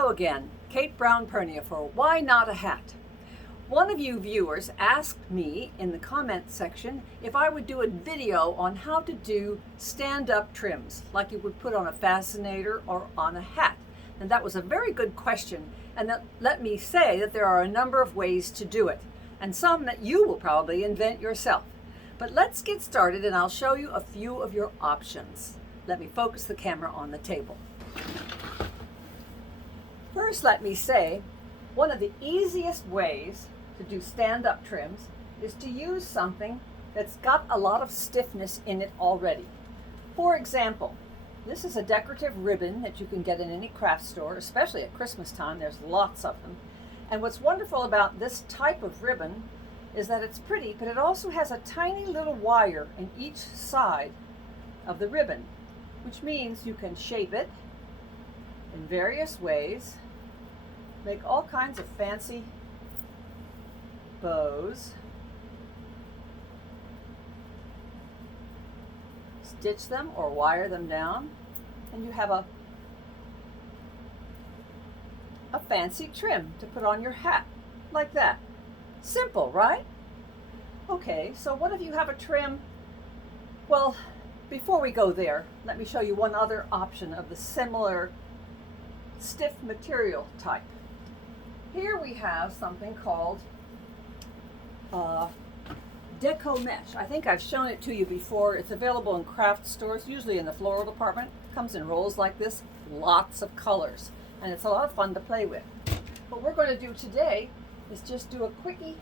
Hello again, Kate Brown-Pernia for Why Not a Hat? One of you viewers asked me in the comment section if I would do a video on how to do stand-up trims, like you would put on a fascinator or on a hat. And that was a very good question, and let me say that there are a number of ways to do it, and some that you will probably invent yourself. But let's get started and I'll show you a few of your options. Let me focus the camera on the table. First, let me say, one of the easiest ways to do stand-up trims is to use something that's got a lot of stiffness in it already. For example, this is a decorative ribbon that you can get in any craft store, especially at Christmas time. There's lots of them. And what's wonderful about this type of ribbon is that it's pretty, but it also has a tiny little wire in each side of the ribbon, which means you can shape it in various ways, make all kinds of fancy bows, stitch them or wire them down, and you have a fancy trim to put on your hat, like that. Simple, right? Okay, so what if you have a trim? Well, before we go there, let me show you one other option of the similar stiff material type. Here we have something called Deco Mesh. I think I've shown it to you before. It's available in craft stores, usually in the floral department. It comes in rolls like this, lots of colors, and it's a lot of fun to play with. What we're going to do today is just do a quickie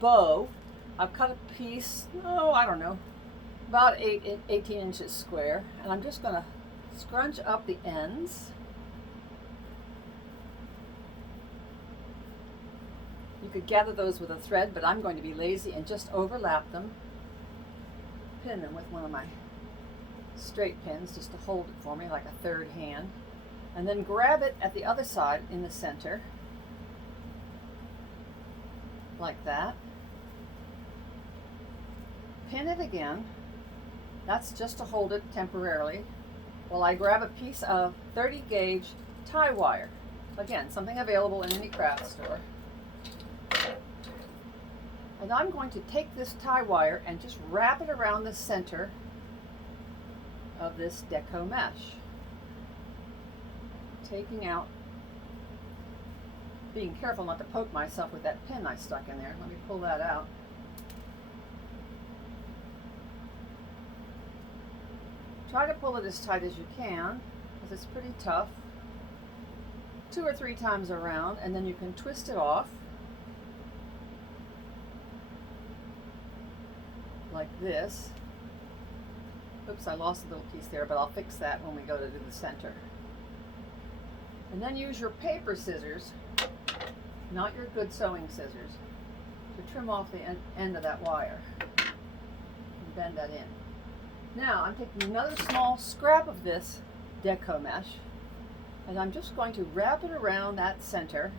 bow. I've cut a piece, I don't know, about 18 inches square, and I'm just going to scrunch up the ends. You could gather those with a thread, but I'm going to be lazy and just overlap them, pin them with one of my straight pins just to hold it for me like a third hand, and then grab it at the other side in the center, like that. Pin it again. That's just to hold it temporarily while I grab a piece of 30 gauge tie wire. Again, something available in any craft store. And I'm going to take this tie wire and just wrap it around the center of this Deco Mesh. Taking out, being careful not to poke myself with that pin I stuck in there. Let me pull that out. Try to pull it as tight as you can, because it's pretty tough. 2 or 3 times around, and then you can twist it off like this. Oops, I lost a little piece there, but I'll fix that when we go to do the center. And then use your paper scissors, not your good sewing scissors, to trim off the end of that wire and bend that in. Now I'm taking another small scrap of this Deco Mesh, and I'm just going to wrap it around that center.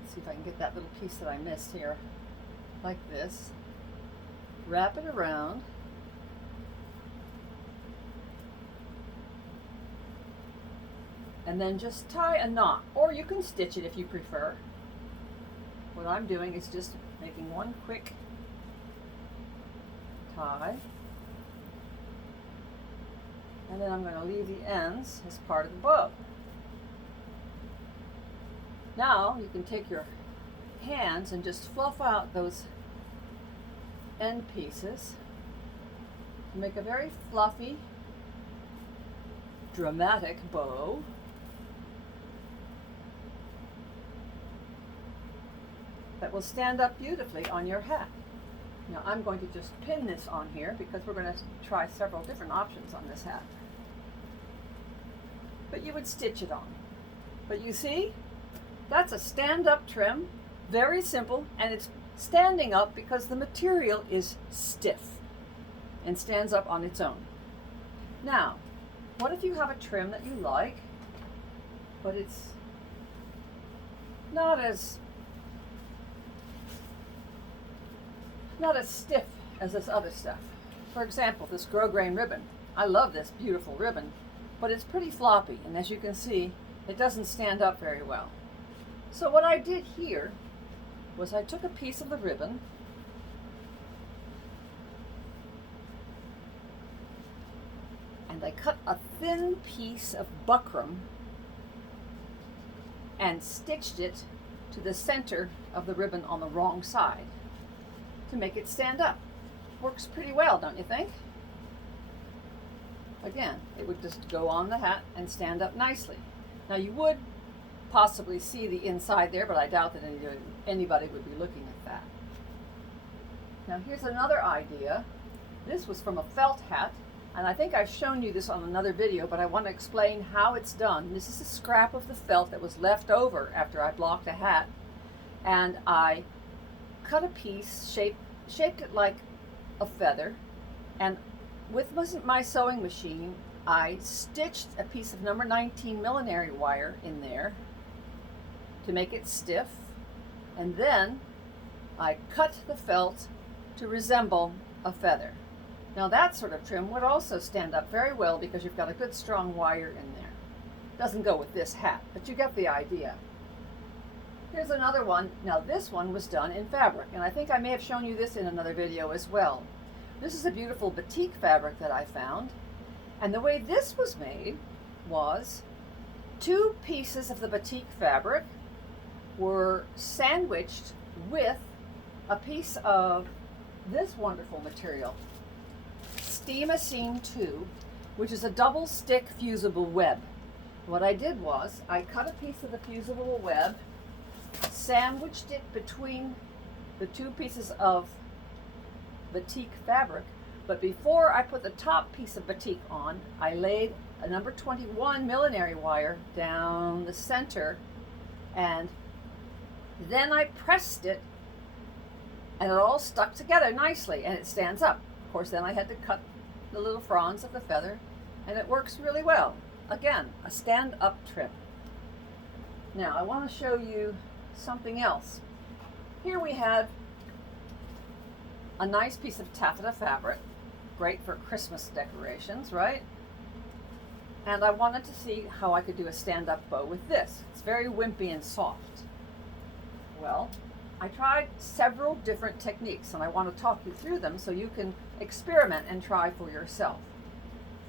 Let's see if I can get that little piece that I missed here, like this. Wrap it around. And then just tie a knot, or you can stitch it if you prefer. What I'm doing is just making one quick tie, and then I'm going to leave the ends as part of the bow. Now you can take your hands and just fluff out those end pieces to make a very fluffy, dramatic bow. That will stand up beautifully on your hat. Now I'm going to just pin this on here because we're going to try several different options on this hat. But you would stitch it on. But you see, that's a stand-up trim, very simple, and it's standing up because the material is stiff and stands up on its own. Now, what if you have a trim that you like, but it's not as stiff as this other stuff? For example, this grosgrain ribbon. I love this beautiful ribbon, but it's pretty floppy, and as you can see, it doesn't stand up very well. So what I did here was I took a piece of the ribbon and I cut a thin piece of buckram and stitched it to the center of the ribbon on the wrong side to make it stand up. Works pretty well, don't you think? Again, it would just go on the hat and stand up nicely. Now you would possibly see the inside there, but I doubt that anybody would be looking at that. Now here's another idea. This was from a felt hat, and I think I've shown you this on another video, but I want to explain how it's done. This is a scrap of the felt that was left over after I blocked a hat, and I cut a piece, shaped it like a feather, and with my sewing machine, I stitched a piece of number 19 millinery wire in there to make it stiff, and then I cut the felt to resemble a feather. Now that sort of trim would also stand up very well because you've got a good strong wire in there. Doesn't go with this hat, but you get the idea. Here's another one. Now this one was done in fabric, and I think I may have shown you this in another video as well. This is a beautiful batik fabric that I found, and the way this was made was 2 pieces of the batik fabric were sandwiched with a piece of this wonderful material, Steam-A-Seam 2, which is a double stick fusible web. What I did was I cut a piece of the fusible web, sandwiched it between the 2 pieces of batik fabric, but before I put the top piece of batik on, I laid a number 21 millinery wire down the center, and then I pressed it, and it all stuck together nicely, and it stands up. Of course, then I had to cut the little fronds of the feather, and it works really well. Again, a stand-up trim. Now, I want to show you something else. Here we have a nice piece of taffeta fabric, great for Christmas decorations, right? And I wanted to see how I could do a stand-up bow with this. It's very wimpy and soft. Well, I tried several different techniques, and I want to talk you through them so you can experiment and try for yourself.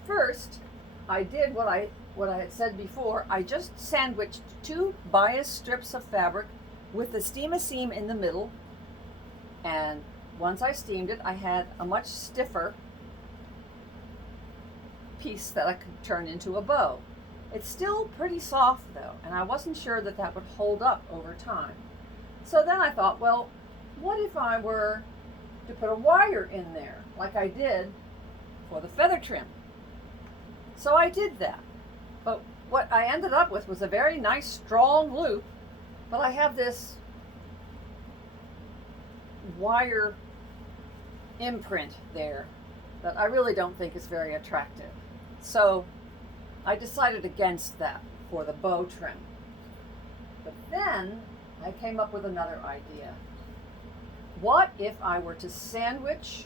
First, I did what I had said before. I just sandwiched 2 bias strips of fabric with the Steam-A-Seam in the middle, and once I steamed it, I had a much stiffer piece that I could turn into a bow. It's still pretty soft though, and I wasn't sure that that would hold up over time. So then I thought, well, what if I were to put a wire in there, like I did for the feather trim? So I did that. But what I ended up with was a very nice strong loop, but I have this wire imprint there that I really don't think is very attractive. So I decided against that for the bow trim. But then I came up with another idea. What if I were to sandwich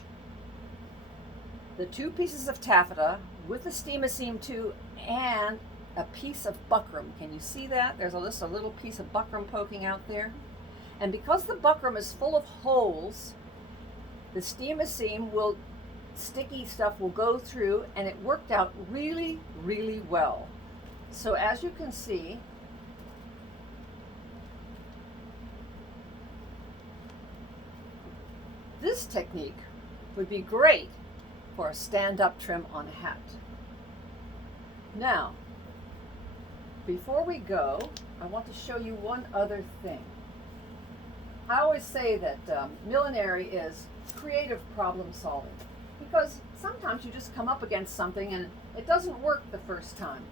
the 2 pieces of taffeta with the Steam-A-Seam 2 and a piece of buckram? Can you see that? There's just a little piece of buckram poking out there. And because the buckram is full of holes, the Steam-A-Seam sticky stuff will go through, and it worked out really, really well. So as you can see, this technique would be great for a stand-up trim on a hat. Now, before we go, I want to show you one other thing. I always say that millinery is creative problem solving, because sometimes you just come up against something and it doesn't work the first time.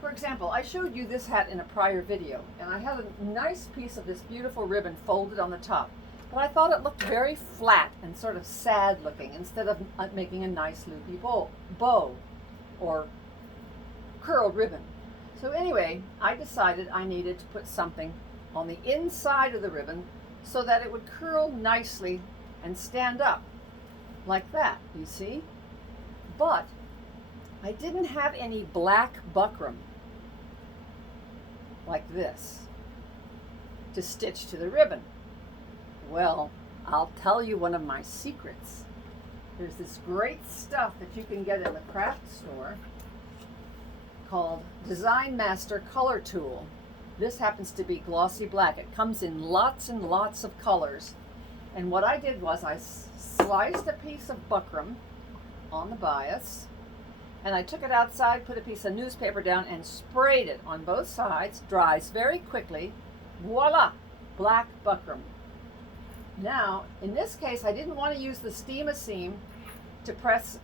For example, I showed you this hat in a prior video, and I had a nice piece of this beautiful ribbon folded on the top, but I thought it looked very flat and sort of sad looking instead of making a nice loopy bow or curled ribbon. So anyway, I decided I needed to put something on the inside of the ribbon so that it would curl nicely and stand up like that, you see? But I didn't have any black buckram like this to stitch to the ribbon. Well, I'll tell you one of my secrets. There's this great stuff that you can get in the craft store called Design Master Color Tool. This happens to be glossy black. It comes in lots and lots of colors. And what I did was I sliced a piece of buckram on the bias, and I took it outside, put a piece of newspaper down, and sprayed it on both sides. Dries very quickly. Voila! Black buckram. Now, in this case, I didn't want to use the steam-a-seam to press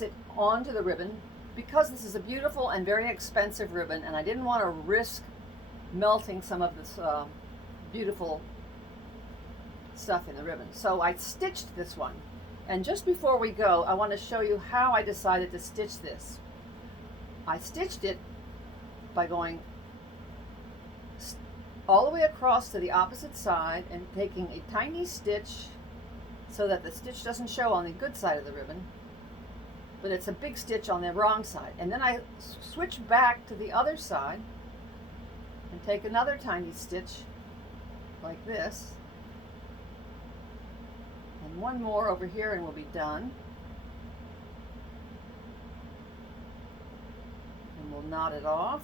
it onto the ribbon, because this is a beautiful and very expensive ribbon, and I didn't want to risk melting some of this beautiful stuff in the ribbon. So I stitched this one. And just before we go, I want to show you how I decided to stitch this. I stitched it by going all the way across to the opposite side and taking a tiny stitch so that the stitch doesn't show on the good side of the ribbon, but it's a big stitch on the wrong side. And then I switch back to the other side and take another tiny stitch like this, and one more over here, and we'll be done. And we'll knot it off.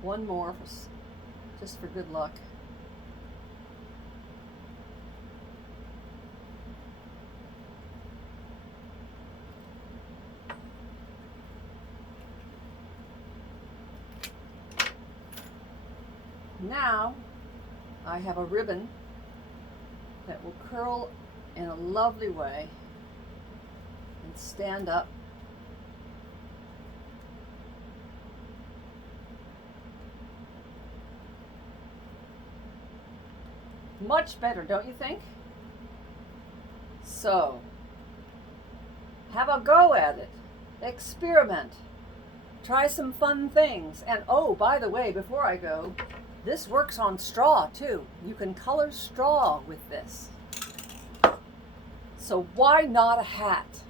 One more, just for good luck. Now I have a ribbon that will curl in a lovely way and stand up. Much better, don't you think? So, have a go at it. Experiment. Try some fun things. And oh, by the way, before I go, this works on straw too. You can color straw with this. So why not a hat?